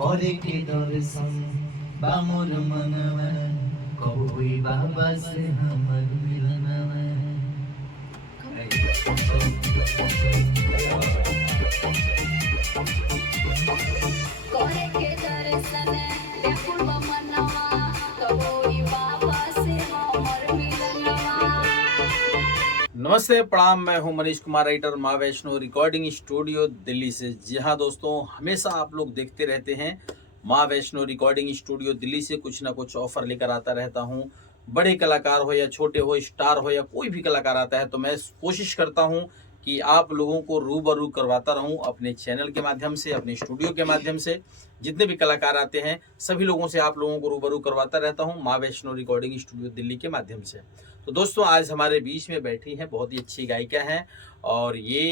করে কি দর্শন বামুর মনवा কবই বাবা से हमर मिलनवा। कोहे के दर्शन बेकुल मनवा कबोई बाबा से हमर मिलनवा। नमस्ते प्रणाम, मैं हूं मनीष कुमार, राइटर माँ वैष्णो रिकॉर्डिंग स्टूडियो दिल्ली से। जी हाँ दोस्तों, हमेशा आप लोग देखते रहते हैं माँ वैष्णो रिकॉर्डिंग स्टूडियो दिल्ली से कुछ ना कुछ ऑफर लेकर आता रहता हूं। बड़े कलाकार हो या छोटे हो, स्टार हो या कोई भी कलाकार आता है तो मैं कोशिश करता हूं कि आप लोगों को रूबरू करवाता रहूं अपने चैनल के माध्यम से, अपने स्टूडियो के माध्यम से। जितने भी कलाकार आते हैं सभी लोगों से आप लोगों को रूबरू करवाता रहता हूं माँ वैष्णो रिकॉर्डिंग स्टूडियो दिल्ली के माध्यम से। तो दोस्तों, आज हमारे बीच में बैठी हैं बहुत ही अच्छी गायिका हैं और ये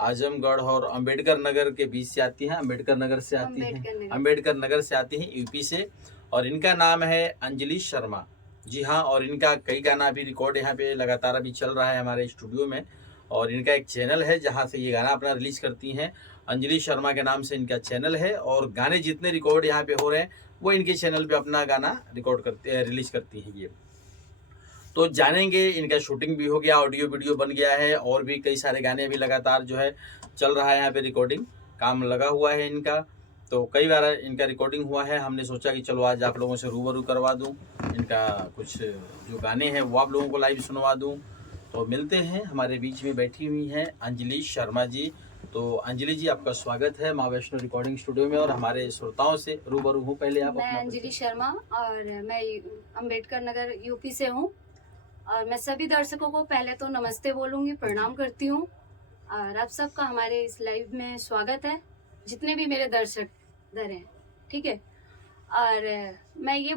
आजमगढ़ और अंबेडकर नगर के बीच से आती हैं। अंबेडकर नगर से आती हैं, अंबेडकर नगर से आती हैं, यूपी से। और इनका नाम है अंजलि शर्मा। जी हाँ, और इनका कई गाना अभी रिकॉर्ड यहाँ पे लगातार अभी चल रहा है हमारे स्टूडियो में। और इनका एक चैनल है जहाँ से ये गाना अपना रिलीज करती हैं। अंजलि शर्मा के नाम से इनका चैनल है और गाने जितने रिकॉर्ड यहाँ पे हो रहे हैं वो इनके चैनल पे अपना गाना रिकॉर्ड करते रिलीज करती हैं ये। तो जानेंगे, इनका शूटिंग भी हो गया, ऑडियो वीडियो बन गया है और भी कई सारे गाने भी लगातार जो है चल रहा है यहाँ पे, रिकॉर्डिंग काम लगा हुआ है इनका। तो कई बार इनका रिकॉर्डिंग हुआ है, हमने सोचा कि चलो आज आप लोगों से रूबरू करवा दूं, इनका कुछ जो गाने हैं वो आप लोगों को लाइव सुनवा दूं। तो मिलते हैं, हमारे बीच में बैठी हुई हैं अंजलि शर्मा जी। तो अंजलि जी, आपका स्वागत है माँ वैष्णो रिकॉर्डिंग स्टूडियो में और हमारे श्रोताओं से रूबरू हूँ। पहले आप मैं अंजलि शर्मा और मैं अंबेडकर नगर यूपी से हूँ और मैं सभी दर्शकों को पहले तो नमस्ते बोलूँगी, प्रणाम करती हूँ और आप सबका हमारे इस लाइव में स्वागत है, जितने भी मेरे दर्शक दर हैं, ठीक है। और मैं ये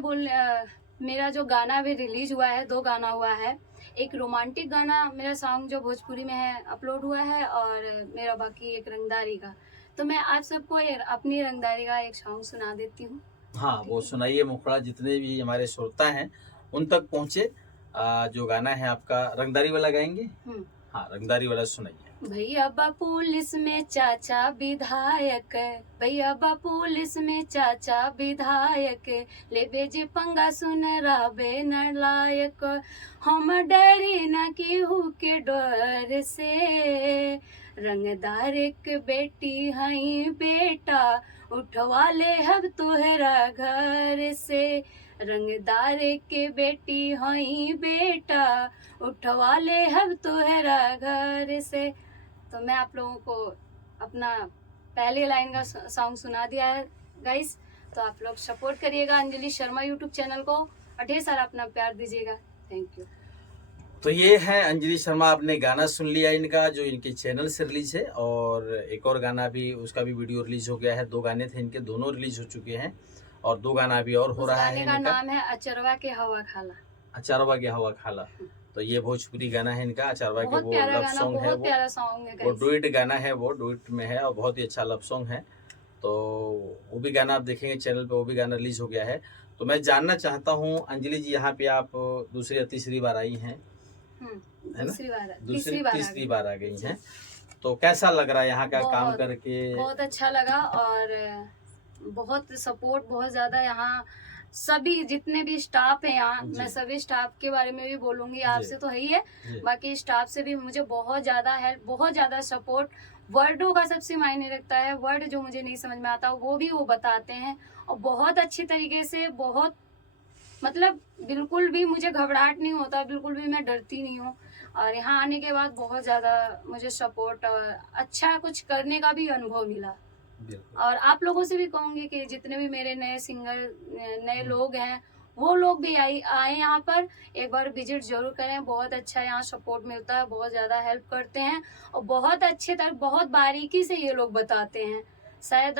मेरा जो गाना अभी रिलीज हुआ है, 2 गाना हुआ है। एक रोमांटिक गाना मेरा सॉन्ग जो भोजपुरी में है अपलोड हुआ है और मेरा बाकी एक रंगदारी का। तो मैं आप सबको अपनी रंगदारी का एक सॉन्ग सुना देती हूँ। हाँ, वो सुनाइए, मुखड़ा जितने भी हमारे श्रोता हैं उन तक पहुँचे। जो गाना है आपका रंगदारी वाला गाएंगे। हाँ, रंगदारी वाला सुनाइए। भैया बा पुलिस में चाचा विधायक, भैया बा पुलिस में चाचा विधायक, ले बेजे पंगा सुन राबे न लायक, हम डरी न केहू के डर से, रंगदार एक बेटी हई बेटा, उठवा ले हब तुहरा घर से, रंगदार के बेटी हई बेटा, उठवा ले हब तुहरा घर से। तो मैं आप लोगों को अपना पहले लाइन का सॉन्ग सुना दिया है गाइस। तो आप लोग सपोर्ट करिएगा अंजलि शर्मा यूट्यूब चैनल को और ढेर सारा अपना प्यार दीजिएगा। Thank you. तो ये है अंजलि शर्मा, आपने गाना सुन लिया इनका जो इनके चैनल से रिलीज है। और एक और गाना भी, उसका भी वीडियो रिलीज हो गया है। 2 गाने थे इनके, दोनों रिलीज हो चुके हैं और 2 गाना अभी और हो रहा है। गाने का नाम है अचरवा के हवा खाला। अचारवा के हवा खाला। तो ये भोजपुरी गाना है इनका। अचारवा के वो लव सॉन्ग है, वो डुएट गाना है, वो डुएट में है और बहुत ही अच्छा लव सॉन्ग है। तो वो भी गाना आप देखेंगे चैनल पे, वो भी गाना रिलीज हो गया है। तो मैं जानना चाहता हूँ अंजलि जी, यहाँ पे आप दूसरी या तीसरी बार आई हैं, है ना? तीसरी बार आ गई हैं। तो कैसा लग रहा है यहाँ का काम करके? बहुत अच्छा लगा और बहुत सपोर्ट, बहुत ज्यादा यहाँ सभी जितने भी स्टाफ है यहाँ, मैं सभी स्टाफ के बारे में भी बोलूंगी, आपसे तो है ही है, बाकी स्टाफ से भी मुझे बहुत ज्यादा हेल्प, बहुत ज्यादा सपोर्ट। वर्डों का सबसे मायने रखता है, वर्ड जो मुझे नहीं समझ में आता वो भी वो बताते हैं और बहुत अच्छी तरीके से, बहुत मतलब बिल्कुल भी मुझे घबराहट नहीं होता, बिल्कुल भी मैं डरती नहीं हूँ। और यहाँ आने के बाद बहुत ज़्यादा मुझे सपोर्ट और अच्छा कुछ करने का भी अनुभव मिला। और आप लोगों से भी कहूँगी कि जितने भी मेरे नए सिंगर, नए लोग हैं, वो लोग भी आए यहाँ पर, एक बार विजिट जरूर करें। बहुत अच्छा यहाँ सपोर्ट मिलता है, बहुत ज़्यादा हेल्प करते हैं और बहुत अच्छे तरह, बहुत बारीकी से ये लोग बताते हैं। शायद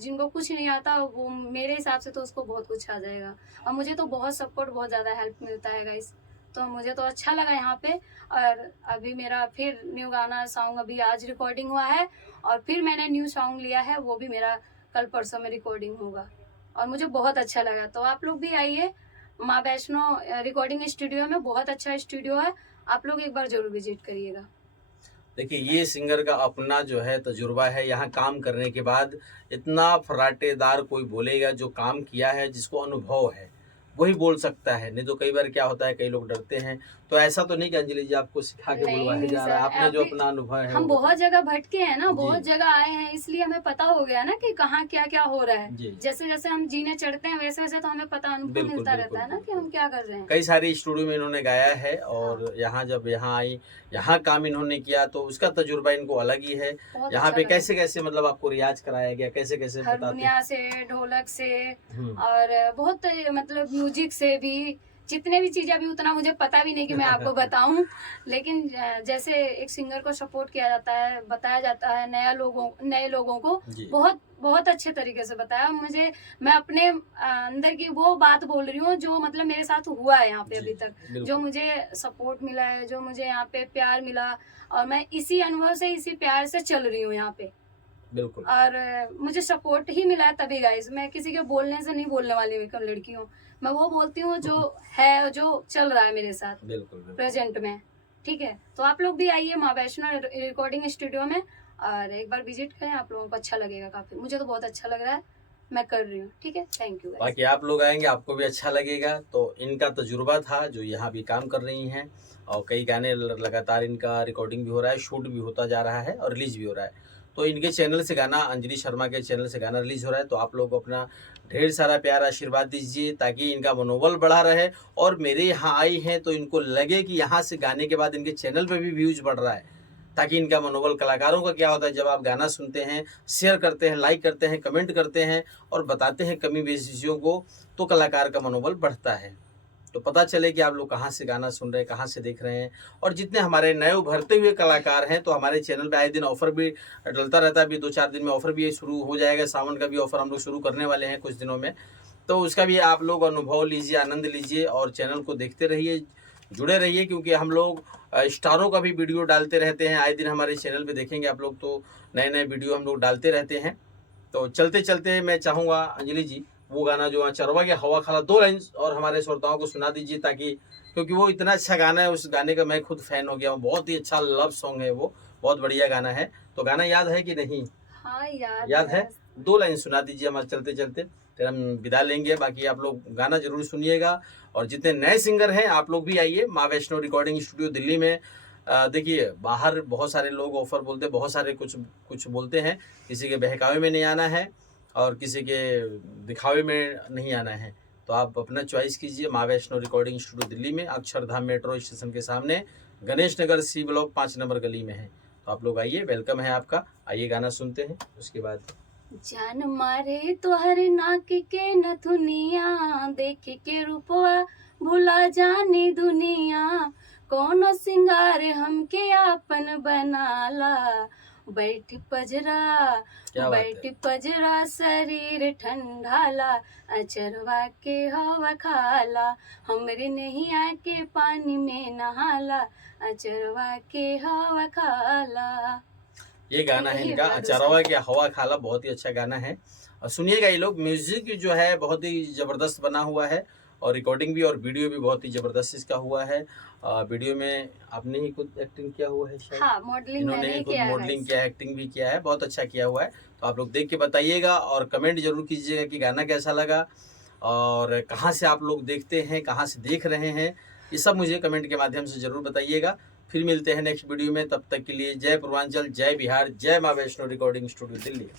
जिनको कुछ नहीं आता वो, मेरे हिसाब से तो उसको बहुत कुछ आ जाएगा। और मुझे तो बहुत सपोर्ट, बहुत ज़्यादा हेल्प मिलता है गाइस। तो मुझे तो अच्छा लगा यहाँ पे। और अभी मेरा फिर न्यू गाना सॉन्ग अभी आज रिकॉर्डिंग हुआ है और फिर मैंने न्यू सॉन्ग लिया है, वो भी मेरा कल परसों में रिकॉर्डिंग होगा और मुझे बहुत अच्छा लगा। तो आप लोग भी आइए माँ वैष्णो रिकॉर्डिंग स्टूडियो में, बहुत अच्छा स्टूडियो है, आप लोग एक बार जरूर विजिट करिएगा। देखिए ये सिंगर का अपना जो है तजुर्बा है, यहाँ काम करने के बाद इतना फराटेदार कोई बोलेगा जो काम किया है, जिसको अनुभव है वही बोल सकता है, नहीं तो कई बार क्या होता है कई लोग डरते हैं। तो ऐसा तो नहीं कि अंजलि जी आपको सिखा के नहीं, बुलवाया नहीं जा रहा है, सर, आपने जो अभी अपना अनुभव है हम वो बहुत जगह भटके हैं ना, जी। बहुत जगह आए हैं, इसलिए हमें पता हो गया ना कि कहाँ क्या क्या हो रहा है। जी। जैसे जैसे हम जीने चढ़ते हैं वैसे वैसे तो हमें पता अनुभव बिल्कुल, मिलता बिल्कुल, रहता है ना कि बिल्कुल। हम क्या कर रहे हैं। कई सारी स्टूडियो में इन्होंने गाया है और हाँ। यहाँ जब यहाँ आई, यहाँ काम इन्होंने किया तो उसका तजुर्बा इनको अलग ही है। बहुत यहाँ अच्छा पे लगा। कैसे कैसे मतलब आपको रियाज कराया गया, कैसे कैसे बताते हैं? हारमोनिया से, ढोलक से हम्म। और बहुत मतलब म्यूजिक से भी, जितने भी चीजें, अभी उतना मुझे पता भी नहीं कि मैं आपको बताऊं, लेकिन जैसे एक सिंगर को सपोर्ट किया जाता है, बताया जाता है नए लोगों को, जी। बहुत बहुत अच्छे तरीके से बताया मुझे। मैं अपने अंदर की वो बात बोल रही हूँ जो मतलब मेरे साथ हुआ है यहाँ पे जी, अभी तक, बिल्कुल। जो मुझे सपोर्ट मिला है, जो मुझे यहाँ पे प्यार मिला, और मैं इसी अनुभव से, इसी प्यार से चल रही हूँ यहाँ पे। बिल्कुल। और मुझे सपोर्ट ही मिला है तभी गाइस, मैं किसी के बोलने से नहीं बोलने वाली मैं लड़की हूँ, मैं वो बोलती हूँ जो है, जो चल रहा है मेरे साथ बिल्कुल, बिल्कुल। प्रेजेंट में। ठीक है, तो आप लोग भी आइए माँ वैष्णो रिकॉर्डिंग स्टूडियो में और एक बार विजिट करें, आप लोगों को अच्छा लगेगा काफी, मुझे तो बहुत अच्छा लग रहा है, मैं कर रही हूँ। ठीक है, थैंक यू। बाकी आप लोग आएंगे आपको भी अच्छा लगेगा। तो इनका तजुर्बा था जो यहाँ भी काम कर रही हैं, और कई गाने लगातार इनका रिकॉर्डिंग भी हो रहा है, शूट भी होता जा रहा है और रिलीज भी हो रहा है। तो इनके चैनल से गाना, अंजलि शर्मा के चैनल से गाना रिलीज हो रहा है। तो आप लोग अपना ढेर सारा प्यार आशीर्वाद दीजिए ताकि इनका मनोबल बढ़ा रहे, और मेरे यहाँ आई हैं तो इनको लगे कि यहाँ से गाने के बाद इनके चैनल पे भी व्यूज बढ़ रहा है, ताकि इनका मनोबल, कलाकारों का क्या होता है जब आप गाना सुनते हैं, शेयर करते हैं, लाइक करते हैं, कमेंट करते हैं और बताते हैं कमी बेसियों को, तो कलाकार का मनोबल बढ़ता है। तो पता चले कि आप लोग कहाँ से गाना सुन रहे हैं, कहाँ से देख रहे हैं। और जितने हमारे नए उभरते हुए कलाकार हैं, तो हमारे चैनल पे आए दिन ऑफर भी डलता रहता है। अभी 2-4 दिन में ऑफर भी शुरू हो जाएगा, सावन का भी ऑफर हम लोग शुरू करने वाले हैं कुछ दिनों में। तो उसका भी आप लोग अनुभव लीजिए, आनंद लीजिए और चैनल को देखते रहिए, जुड़े रहिए, क्योंकि हम लोग स्टारों का भी वीडियो डालते रहते हैं। आए दिन हमारे चैनल पे देखेंगे आप लोग, तो नए नए वीडियो हम लोग डालते रहते हैं। तो चलते चलते मैं चाहूँगा अंजलि जी, वो गाना जो चरवा के हवा खाला 2 लाइन और हमारे श्रोताओं को सुना दीजिए, ताकि, क्योंकि वो इतना अच्छा गाना है, उस गाने का मैं खुद फैन हो गया हूँ। बहुत ही अच्छा लव सॉन्ग है वो, बहुत बढ़िया गाना है। तो गाना याद है कि नहीं? हाँ, याद है? 2 लाइन सुना दीजिए हमारे चलते चलते, फिर हम विदा लेंगे। बाकी आप लोग गाना जरूर सुनिएगा, और जितने नए सिंगर हैं आप लोग भी आइए माँ वैष्णो रिकॉर्डिंग स्टूडियो दिल्ली में। देखिए बाहर बहुत सारे लोग ऑफर बोलते हैं, बहुत सारे कुछ बोलते हैं, किसी के बहकावे में नहीं आना है और किसी के दिखावे में नहीं आना है। तो आप अपना चॉइस कीजिए। माँ वैष्णो रिकॉर्डिंग स्टूडियो दिल्ली में, अक्षरधाम मेट्रो स्टेशन के सामने, Ganesh Nagar C block 5 number गली में है। तो आप लोग आइए, वेलकम है आपका। आइए गाना सुनते हैं, उसके बाद। जान मारे तोहर नाक के नथुनिया, देख के रूपवा भुला जानी दुनिया, कोनो सिंगार हमके आपन बनाला, बैठ पजरा क्या बात बैठ है। पजरा शरीर ठंडाला, अचरवा के हवा खाला, हमरे नैया के पानी में नहाला, अचरवा के हवा खाला। ये गाना है यही इनका, है अचारवा के हवा खाला, बहुत ही अच्छा गाना है। और सुनिएगा, ये लोग म्यूजिक जो है बहुत ही ज़बरदस्त बना हुआ है, और रिकॉर्डिंग भी और वीडियो भी बहुत ही ज़बरदस्त इसका हुआ है। वीडियो में आपने ही खुद एक्टिंग किया हुआ है शायद? हाँ, मॉडलिंग इन्होंने मैंने ही ही खुद किया है मॉडलिंग guys। किया है, एक्टिंग भी किया है, बहुत अच्छा किया हुआ है। तो आप लोग देख के बताइएगा और कमेंट जरूर कीजिएगा कि गाना कैसा लगा, और कहाँ से आप लोग देखते हैं, कहाँ से देख रहे हैं, ये सब मुझे कमेंट के माध्यम से ज़रूर बताइएगा। फिर मिलते हैं नेक्स्ट वीडियो में, तब तक के लिए जय पूर्वांचल, जय बिहार, जय माँ वैष्णो रिकॉर्डिंग स्टूडियो दिल्ली।